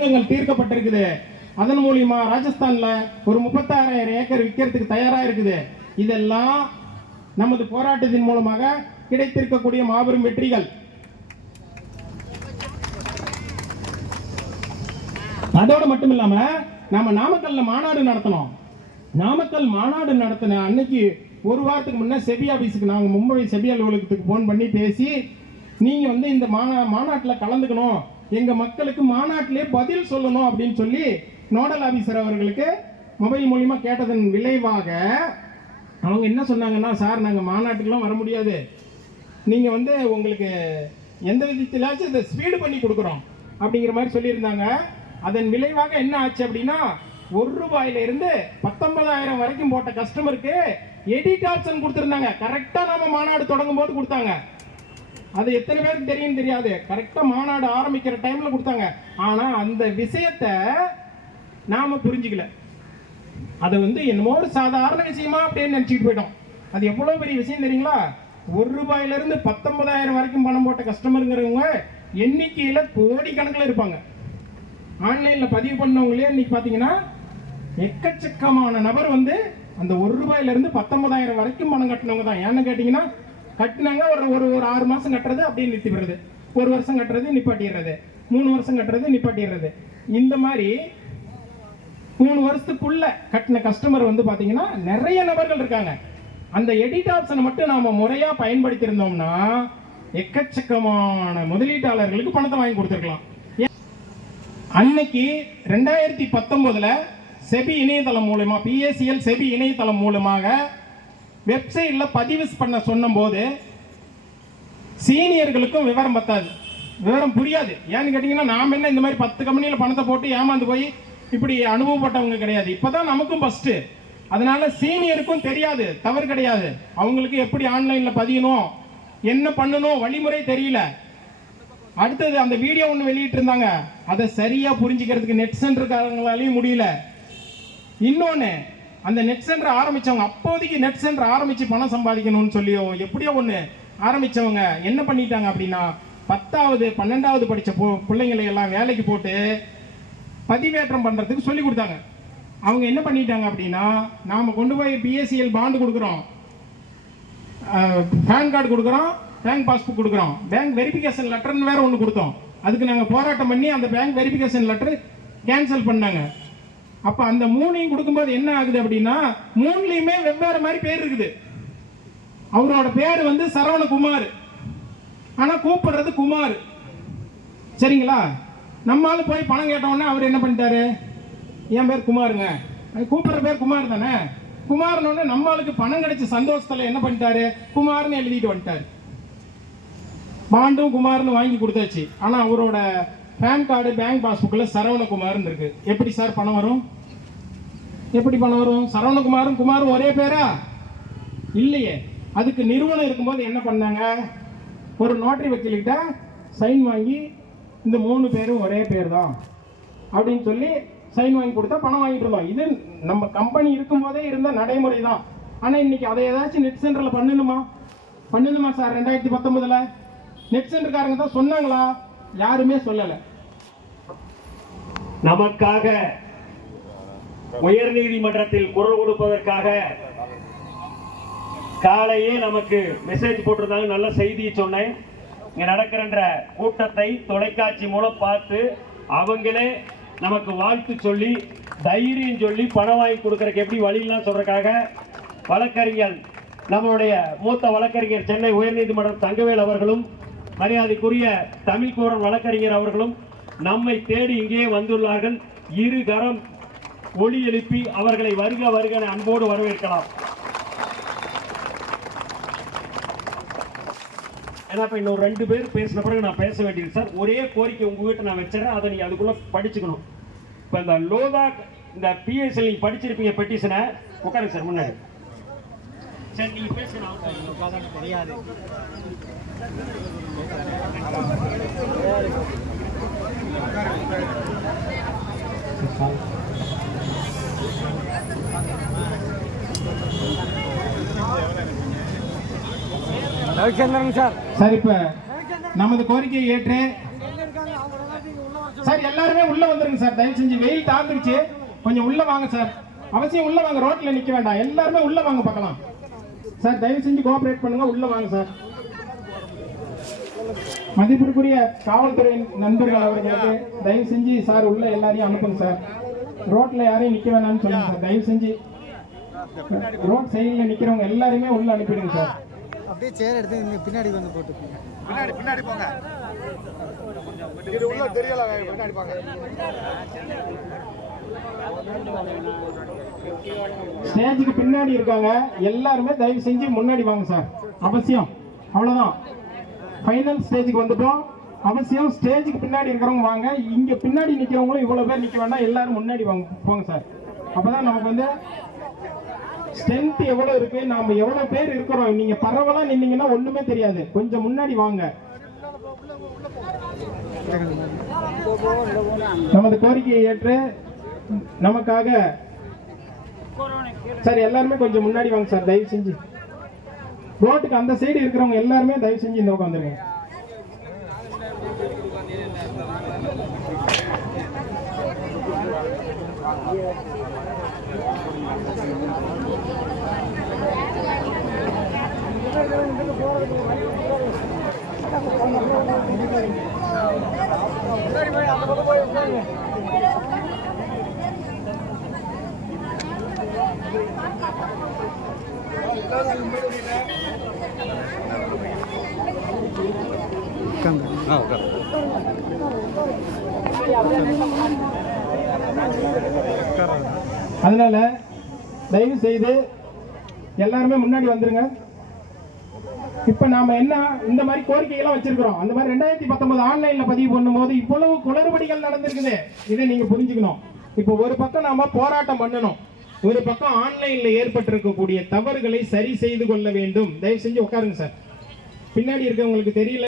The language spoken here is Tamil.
தீர்க்கப்பட்டிருக்குது. அதன் மூலியமா ராஜஸ்தான்ல ஒரு 36,000 ஏக்கர் விற்கிறதுக்கு தயாரா இருக்குது. இதெல்லாம் நமது போராட்டத்தின் மூலமாக கிடைத்திருக்கக்கூடிய மாபெரும் வெற்றிகள். அதோடு மட்டும் இல்லாம நாம நாமக்கல்ல மாநாடு நடத்தணும். நாமக்கல் மாநாடு நடத்தின அன்னைக்கு ஒரு வாரத்துக்கு முன்ன செபி ஆபீஸுக்கு நாங்கள் மும்பை செபி அலுவலகத்துக்கு போன் பண்ணி பேசி, நீங்க இந்த மாநாட்டில் கலந்துக்கணும், எங்க மக்களுக்கு மாநாட்டிலே பதில் சொல்லணும் அப்படின்னு சொல்லி நோடல் ஆபீசர் அவர்களுக்கு மொபைல் மூலியமா கேட்டதன் விளைவாக அவங்க என்ன சொன்னாங்கன்னா, சார் நாங்கள் மாநாட்டுக்கெல்லாம் வர முடியாது, நீங்க உங்களுக்கு எந்த விதத்திலாச்சும் இதை ஸ்பீடு பண்ணி கொடுக்குறோம் அப்படிங்கிற மாதிரி சொல்லியிருந்தாங்க. அதன் விளைவாக என்ன ஆச்சு அப்படின்னா, ₹1 19,000 வரைக்கும் போட்ட கஸ்டமருக்கு எடிட் ஆப்ஷன் கொடுத்திருந்தாங்க. கரெக்டா நாம மாநாடு தொடங்கும் போது கொடுத்தாங்க. அது எத்தனை பேருக்கு தெரியும் தெரியாது. கரெக்டா மாநாடு ஆரம்பிக்கிற டைம்ல கொடுத்தாங்க. ஆனா அந்த விஷயத்தை நாம புரிஞ்சுக்கல. அது என்னமோ ஒரு சாதாரண விஷயமா அப்படின்னு நினைச்சிட்டு போயிட்டோம். அது எவ்வளவு பெரிய விஷயம் தெரியுங்களா? ₹1 19,000 வரைக்கும் பணம் போட்ட கஸ்டமருங்கிறவங்க எண்ணிக்கையில கோடிக்கணக்கில் இருப்பாங்க. ஆன்லைன்ல பதிவு பண்ணவங்களே இன்னைக்கு பாத்தீங்கன்னா எக்கச்சக்கமான நபர் அந்த ₹1 19,000 வரைக்கும் பணம் கட்டினவங்க தான். ஏன்னு கேட்டீங்கன்னா, கட்டினாங்க ஒரு 6 மாசம் கட்டுறது அப்படியே நிறுத்தி விடுறது, 1 வருஷம் கட்டுறது நிப்பாட்டிடுறது, 3 வருஷம் கட்டுறது நிப்பாட்டிடுறது. இந்த மாதிரி 3 வருஷத்துக்குள்ள கட்டின கஸ்டமர் பாத்தீங்கன்னா நிறைய நபர்கள் இருக்காங்க. அந்த எடிட் ஆப்ஷனை மட்டும் நாம முறையா பயன்படுத்தி இருந்தோம்னா எக்கச்சக்கமான முதலீட்டாளர்களுக்கு பணத்தை வாங்கி கொடுத்துருக்கலாம். அன்னைக்கு 2019 செபி இணையதளம் மூலமா, PACL செபி இணையதளம் மூலமாக வெப்சைட்ல பதிவு பண்ண சொன்ன போது சீனியர்களுக்கும் விவரம் பத்தாது, விவரம் புரியாது. ஏன்னு கேட்டீங்கன்னா, நாம என்ன இந்த மாதிரி 10 கம்பெனியில பணத்தை போட்டு ஏமாந்து போய் இப்படி அனுபவப்பட்டவங்க கிடையாது. இப்பதான் நமக்கும் ஃபர்ஸ்ட். அதனால சீனியருக்கும் தெரியாது, தவறு கிடையாது. அவங்களுக்கு எப்படி ஆன்லைன்ல பதியணும், என்ன பண்ணணும், வழிமுறை தெரியல. அடுத்தது அந்த வீடியோ ஒன்று வெளியிட்டு இருந்தாங்க, அதை சரியா புரிஞ்சுக்கிறதுக்கு நெட் சென்டர்காரங்களாலையும் முடியல. இன்னொன்னு, அந்த நெட் சென்டர் ஆரம்பிச்சவங்க, அப்போதைக்கு நெட் சென்டர் ஆரம்பிச்சு பணம் சம்பாதிக்கணும்னு சொல்லியோ எப்படியோ ஒன்று ஆரம்பிச்சவங்க என்ன பண்ணிட்டாங்க அப்படின்னா, 10வது 12வது படிச்ச பிள்ளைங்களை எல்லாம் வேலைக்கு போட்டு பதிவேற்றம் பண்றதுக்கு சொல்லி கொடுத்தாங்க. அவங்க என்ன பண்ணிட்டாங்க அப்படின்னா, நாம கொண்டு போய் PACL பாண்டு கொடுக்குறோம், பேன் கார்டு கொடுக்குறோம், பேங்க் பாஸ்புக் கொடுக்குறோம், பேங்க் வெரிஃபிகேஷன் லெட்டர்னு வேற ஒன்று கொடுத்தோம். அதுக்கு நாங்கள் போராட்டம் பண்ணி அந்த பேங்க் வெரிஃபிகேஷன் லெட்டர் கேன்சல் பண்ணாங்க. அப்ப அந்த 3ஐயும் கொடுக்கும்போது என்ன ஆகுது அப்படின்னா, 3லயுமே வெவ்வேறு மாதிரி பேர் இருக்குது. அவரோட பேர் சரவணகுமார், ஆனா கூப்பிடுறது குமார். சரிங்களா? நம்மளால போய் பணம் கேட்டோம்னா அவர் என்ன பண்ணிட்டாரு, என் பேர் குமாருங்க, கூப்பிடுற பேர் குமார் தானே, குமார்னு நம்மளுக்கு பணம் கிடைச்ச சந்தோஷத்துல என்ன பண்ணிட்டாரு, குமார்னு எழுதிட்டு வந்துட்டாரு. பாண்டும் குமார்னு வாங்கி கொடுத்தாச்சு. ஆனா அவரோட பேன் கார்டு பேங்க் பாஸ்புக்ல சரவணகுமார்னு இருக்கு. எப்படி சார் பணம் வரும்? எப்படி பணம் வரும்? சரவணகுமாரும் குமாரும் ஒரே பேரா? இல்லையே. அதுக்கு நிறுவனம் இருக்கும்போது என்ன பண்ணாங்க, ஒரு நோட்டரி வக்கீல்கிட்ட சைன் வாங்கி இந்த 3 பேரும் ஒரே பேர் தான் அப்படின்னு சொல்லி சைன் வாங்கி கொடுத்தா பணம் வாங்கிட்டு இருந்தோம். இது நம்ம கம்பெனி இருக்கும்போதே இருந்த நடைமுறை தான். ஆனா இன்னைக்கு அதை ஏதாச்சும் நெட் சென்டர்ல பண்ணணுமா சார்? 2019 நெட் சென்டர்காரங்க தான் சொன்னாங்களா? யாருமே சொல்லல. நமக்காக உயர் நீதிமன்றத்தில் குரல் கொடுப்பதற்காக காலையே நமக்கு மெசேஜ் போட்டிருந்தாங்க. நல்ல செய்தியை சொன்னேன். இங்க நடக்கிற கூட்டத்தை தொலைக்காட்சி மூலம் பார்த்து அவங்களே நமக்கு வாழ்த்து சொல்லி தைரியம் சொல்லி பணம் வாங்கி கொடுக்கறதுக்கு எப்படி வழியெல்லாம் சொல்றதுக்காக வழக்கறிஞர், நம்மளுடைய மூத்த வழக்கறிஞர் சென்னை உயர்நீதிமன்றம் தங்கவேல் அவர்களும் மரியாதைக்குரிய தமிழ்கோரன் வழக்கறிஞர் அவர்களும் நம்மை தேடி இங்கே வந்துள்ளார்கள். இரு கரம் ஒளி எழுப்பி அவர்களை வருக வருக அன்போடு வரவேற்கலாம். ஏன்னா இப்ப இன்னொரு 2 பேர் பேசின பிறகு நான் பேச வேண்டியது சார். ஒரே கோரிக்கை உங்ககிட்ட நான் வச்சிடறேன், அதை நீங்க அதுக்குள்ள படிச்சுக்கணும். இப்ப இந்த லோதா இந்த PACL நீங்க படிச்சிருப்பீங்க பெட்டிஷனை. உட்காருங்க சார் முன்னாடி. சரி நீங்க பேசணும். தெரியாது. சார் இப்ப நமது கோரிக்கையை ஏற்று சார் எல்லாருமே உள்ள வந்துருங்க சார், தயவு செஞ்சு. வெயில் தாழ்ந்துருச்சு, கொஞ்சம் உள்ள வாங்க சார். அவசியம் உள்ள வாங்க, ரோட்ல நிக்க வேண்டாம், எல்லாருமே உள்ள வாங்க பார்க்கலாம். சார் தயவு செஞ்சு கோஆபரேட் பண்ணுங்க, உள்ள வாங்க சார். மதிப்பிற்குரிய காவல்துறை நண்பர்கள் அவர்களுக்கு தயவு செஞ்சு சார் உள்ள எல்லாரையும் அனுப்புங்க சார். ரோட்ல யாரையும் நிக்க வேண்டாம்னு சொல்லுங்க சார், தயவு செஞ்சு. ரோட் சைடில் நிக்கிறவங்க எல்லாருமே உள்ள அனுப்பிடுங்க சார். அப்படியே சேர் எடுத்து இங்க பின்னாடி வந்து போட்டுக்கோங்க. பின்னாடி போங்க. இது உள்ள தெரியல, பின்னாடி போங்க. ஸ்டேஜுக்கு பின்னாடி இருக்காங்க எல்லாருமே தயவு செஞ்சு முன்னாடி வாங்க சார், அவசியம். அவ்வளவுதான், ஃபைனல் ஸ்டேஜுக்கு வந்துட்டோம். அவசியம் ஸ்டேஜுக்கு பின்னாடி இருக்கிறவங்க வாங்க. இங்க பின்னாடி நிக்கிறவங்களும் இவ்வளவு பேர் நிக்க வேண்டாம், எல்லாரும் முன்னாடி வாங்க போங்க சார். அப்பதான் நமக்கு வந்து ஸ்ட்ரென்த் எவ்வளவு இருக்கு, நாம எவ்வளவு பேர் இருக்கிறோம். நீங்க பரவலா நின்னீங்கன்னா ஒண்ணுமே தெரியாது, கொஞ்சம் முன்னாடி வாங்க. நமது கோரிக்கையை ஏற்று நமக்காக சார் எல்லாருமே கொஞ்சம் முன்னாடி வாங்க சார், தயவு செஞ்சு. ரோட்டுக்கு அந்த சைடு இருக்கிறவங்க எல்லாருமே தயவு செஞ்சு இந்த பக்கம் வந்துருங்க. அதனால தயவு செய்து எல்லாருமே முன்னாடி வந்துருங்க. இப்ப நாம என்ன இந்த மாதிரி கோரிக்கைகள்லாம் வச்சிருக்கிறோம், அந்த மாதிரி 2019 ஆன்லைன்ல பதிவு பண்ணும்போது இவ்வளவு குளறுபடிகள் நடந்திருக்குது, இதை நீங்க புரிஞ்சுக்கணும். இப்போ ஒரு பக்கம் நாம போராட்டம் பண்ணணும், ஒரு பக்கம் ஆன்லைன்ல ஏற்பட்டிருக்கக்கூடிய தவறுகளை சரி செய்து கொள்ள வேண்டும். தயவு செஞ்சு உட்காருங்க சார். பின்னாடி இருக்கவங்களுக்கு தெரியல.